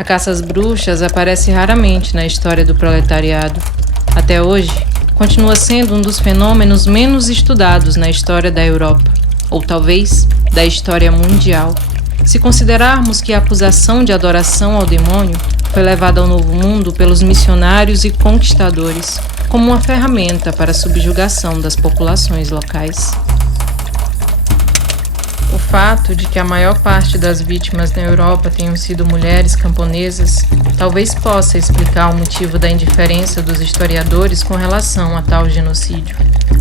A caça às bruxas aparece raramente na história do proletariado. Até hoje, continua sendo um dos fenômenos menos estudados na história da Europa, ou talvez da história mundial. Se considerarmos que a acusação de adoração ao demônio foi levada ao Novo Mundo pelos missionários e conquistadores, como uma ferramenta para a subjugação das populações locais. O fato de que a maior parte das vítimas na Europa tenham sido mulheres camponesas talvez possa explicar o motivo da indiferença dos historiadores com relação a tal genocídio.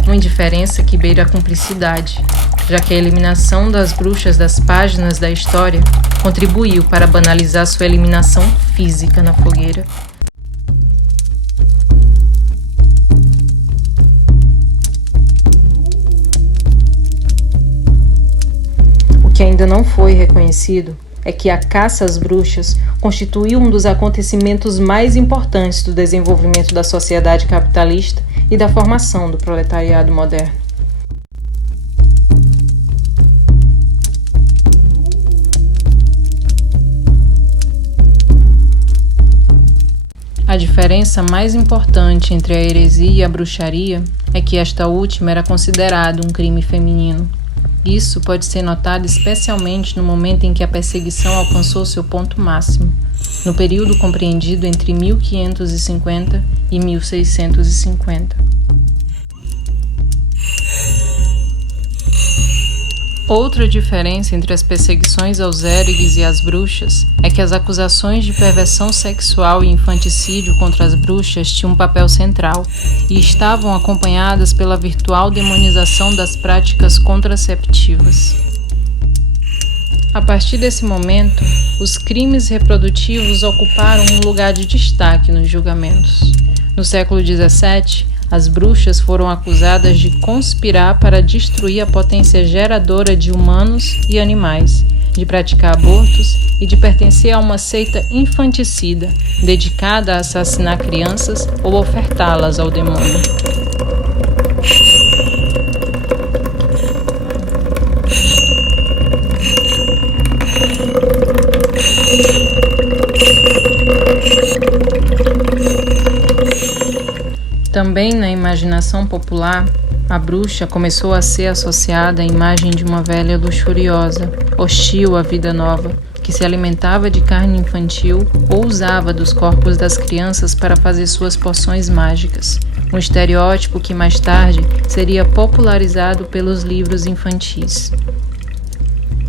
Uma indiferença que beira a cumplicidade, já que a eliminação das bruxas das páginas da história contribuiu para banalizar sua eliminação física na fogueira. O que ainda não foi reconhecido é que a caça às bruxas constituiu um dos acontecimentos mais importantes do desenvolvimento da sociedade capitalista e da formação do proletariado moderno. A diferença mais importante entre a heresia e a bruxaria é que esta última era considerada um crime feminino. Isso pode ser notado especialmente no momento em que a perseguição alcançou seu ponto máximo, no período compreendido entre 1550 e 1650. Outra diferença entre as perseguições aos héreges e às bruxas é que as acusações de perversão sexual e infanticídio contra as bruxas tinham um papel central e estavam acompanhadas pela virtual demonização das práticas contraceptivas. A partir desse momento, os crimes reprodutivos ocuparam um lugar de destaque nos julgamentos. No século XVII, as bruxas foram acusadas de conspirar para destruir a potência geradora de humanos e animais, de praticar abortos e de pertencer a uma seita infanticida, dedicada a assassinar crianças ou ofertá-las ao demônio. Também na imaginação popular, a bruxa começou a ser associada à imagem de uma velha luxuriosa, hostil à vida nova, que se alimentava de carne infantil ou usava dos corpos das crianças para fazer suas poções mágicas, um estereótipo que mais tarde seria popularizado pelos livros infantis.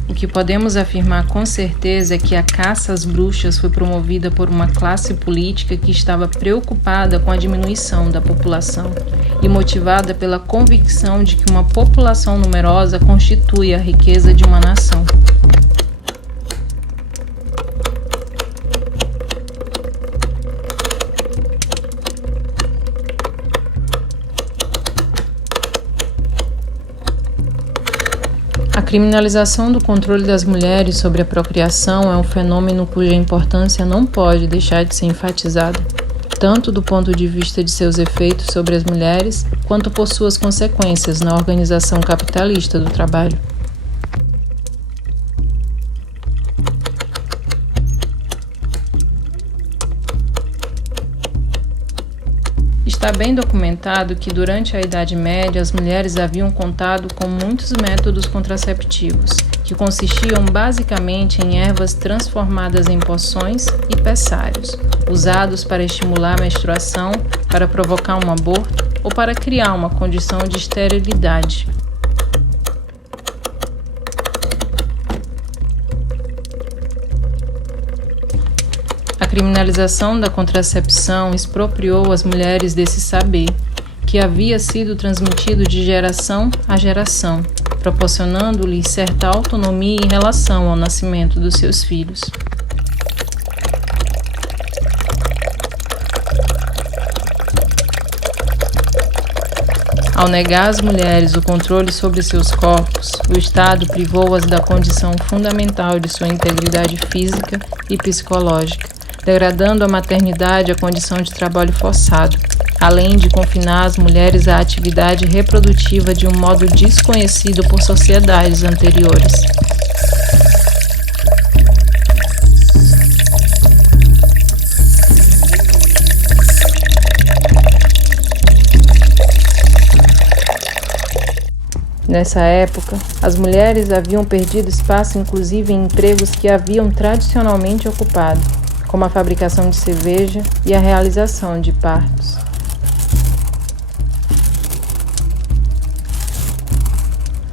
O que podemos afirmar com certeza é que a caça às bruxas foi promovida por uma classe política que estava preocupada com a diminuição da população e motivada pela convicção de que uma população numerosa constitui a riqueza de uma nação. A criminalização do controle das mulheres sobre a procriação é um fenômeno cuja importância não pode deixar de ser enfatizada, tanto do ponto de vista de seus efeitos sobre as mulheres, quanto por suas consequências na organização capitalista do trabalho. Está bem documentado que durante a Idade Média as mulheres haviam contado com muitos métodos contraceptivos, que consistiam basicamente em ervas transformadas em poções e pessários, usados para estimular a menstruação, para provocar um aborto ou para criar uma condição de esterilidade. A criminalização da contracepção expropriou as mulheres desse saber, que havia sido transmitido de geração a geração, proporcionando-lhes certa autonomia em relação ao nascimento dos seus filhos. Ao negar às mulheres o controle sobre seus corpos, o Estado privou-as da condição fundamental de sua integridade física e psicológica, degradando a maternidade à condição de trabalho forçado, além de confinar as mulheres à atividade reprodutiva de um modo desconhecido por sociedades anteriores. Nessa época, as mulheres haviam perdido espaço inclusive em empregos que haviam tradicionalmente ocupado, como a fabricação de cerveja e a realização de partos.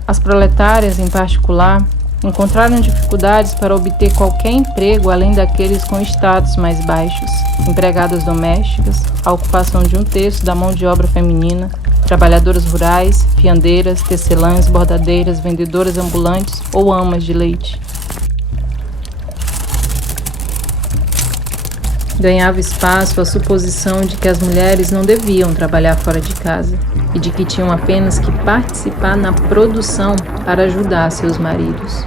As proletárias, em particular, encontraram dificuldades para obter qualquer emprego além daqueles com status mais baixos, empregadas domésticas, a ocupação de 1/3 da mão de obra feminina, trabalhadoras rurais, fiandeiras, tecelãs, bordadeiras, vendedoras ambulantes ou amas de leite. Ganhava espaço a suposição de que as mulheres não deviam trabalhar fora de casa e de que tinham apenas que participar na produção para ajudar seus maridos.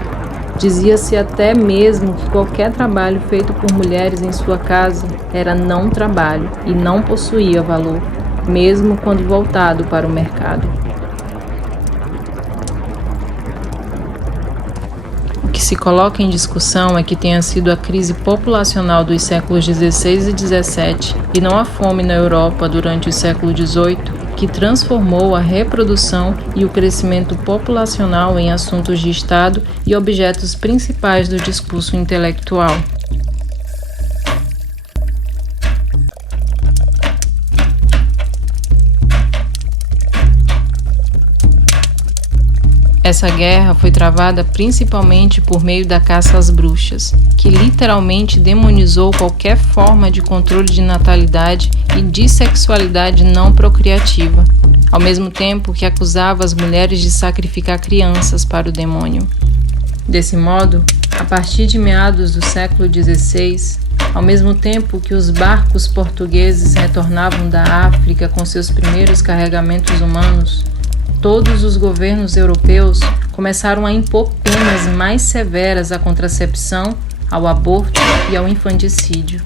Dizia-se até mesmo que qualquer trabalho feito por mulheres em sua casa era não trabalho e não possuía valor, mesmo quando voltado para o mercado. O que se coloca em discussão é que tenha sido a crise populacional dos séculos XVI e XVII e não a fome na Europa durante o século XVIII que transformou a reprodução e o crescimento populacional em assuntos de Estado e objetos principais do discurso intelectual. Essa guerra foi travada principalmente por meio da caça às bruxas, que literalmente demonizou qualquer forma de controle de natalidade e de sexualidade não procriativa, ao mesmo tempo que acusava as mulheres de sacrificar crianças para o demônio. Desse modo, a partir de meados do século XVI, ao mesmo tempo que os barcos portugueses retornavam da África com seus primeiros carregamentos humanos, todos os governos europeus começaram a impor penas mais severas à contracepção, ao aborto e ao infanticídio.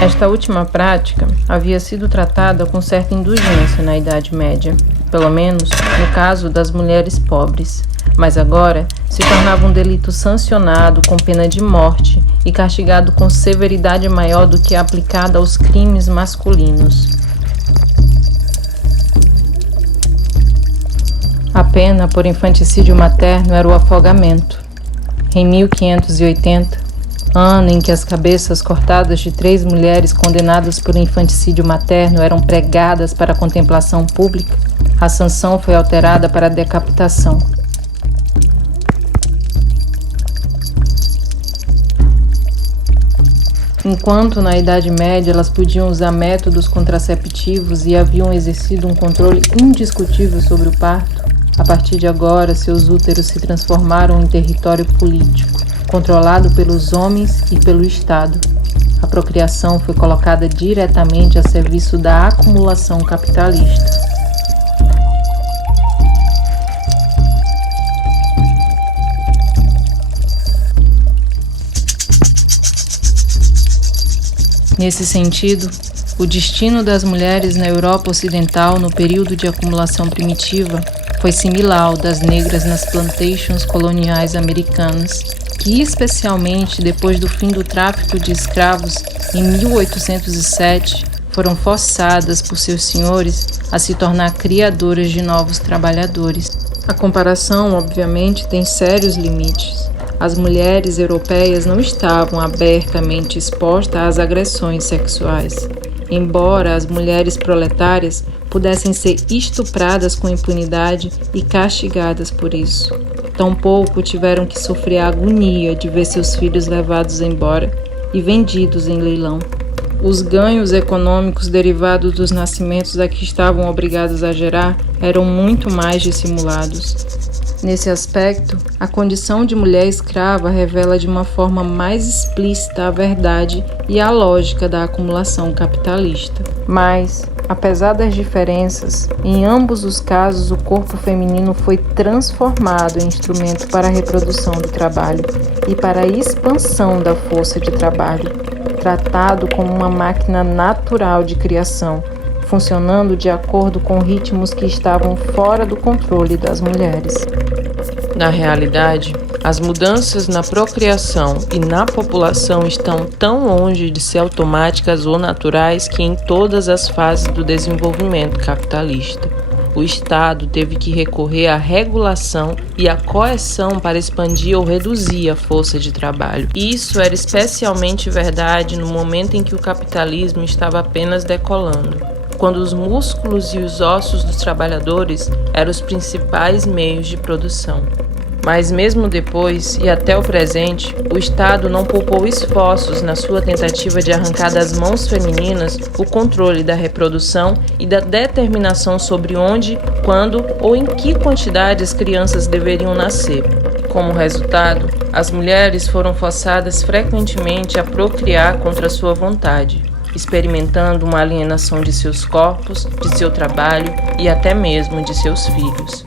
Esta última prática havia sido tratada com certa indulgência na Idade Média, pelo menos no caso das mulheres pobres, mas agora se tornava um delito sancionado com pena de morte e castigado com severidade maior do que a aplicada aos crimes masculinos. A pena por infanticídio materno era o afogamento. Em 1580, ano em que as cabeças cortadas de 3 mulheres condenadas por infanticídio materno eram pregadas para a contemplação pública, a sanção foi alterada para a decapitação. Enquanto na Idade Média elas podiam usar métodos contraceptivos e haviam exercido um controle indiscutível sobre o parto, a partir de agora seus úteros se transformaram em território político, controlado pelos homens e pelo Estado. A procriação foi colocada diretamente a serviço da acumulação capitalista. Nesse sentido, o destino das mulheres na Europa Ocidental no período de acumulação primitiva foi similar ao das negras nas plantations coloniais americanas, que, especialmente depois do fim do tráfico de escravos em 1807, foram forçadas por seus senhores a se tornar criadoras de novos trabalhadores. A comparação, obviamente, tem sérios limites. As mulheres europeias não estavam abertamente expostas às agressões sexuais, embora as mulheres proletárias pudessem ser estupradas com impunidade e castigadas por isso. Tampouco tiveram que sofrer a agonia de ver seus filhos levados embora e vendidos em leilão. Os ganhos econômicos derivados dos nascimentos a que estavam obrigadas a gerar eram muito mais dissimulados. Nesse aspecto, a condição de mulher escrava revela de uma forma mais explícita a verdade e a lógica da acumulação capitalista. Mas, apesar das diferenças, em ambos os casos o corpo feminino foi transformado em instrumento para a reprodução do trabalho e para a expansão da força de trabalho, tratado como uma máquina natural de criação, funcionando de acordo com ritmos que estavam fora do controle das mulheres. Na realidade, as mudanças na procriação e na população estão tão longe de ser automáticas ou naturais que em todas as fases do desenvolvimento capitalista, o Estado teve que recorrer à regulação e à coerção para expandir ou reduzir a força de trabalho. Isso era especialmente verdade no momento em que o capitalismo estava apenas decolando, quando os músculos e os ossos dos trabalhadores eram os principais meios de produção. Mas mesmo depois e até o presente, o Estado não poupou esforços na sua tentativa de arrancar das mãos femininas o controle da reprodução e da determinação sobre onde, quando ou em que quantidade as crianças deveriam nascer. Como resultado, as mulheres foram forçadas frequentemente a procriar contra sua vontade, experimentando uma alienação de seus corpos, de seu trabalho e até mesmo de seus filhos.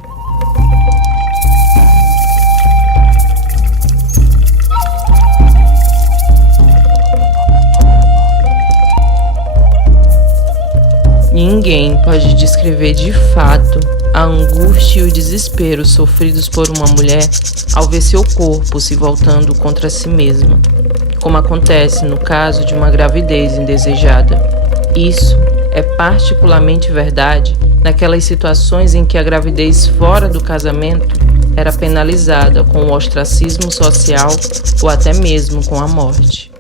Ninguém pode descrever de fato a angústia e o desespero sofridos por uma mulher ao ver seu corpo se voltando contra si mesma, como acontece no caso de uma gravidez indesejada. Isso é particularmente verdade naquelas situações em que a gravidez fora do casamento era penalizada com o ostracismo social ou até mesmo com a morte.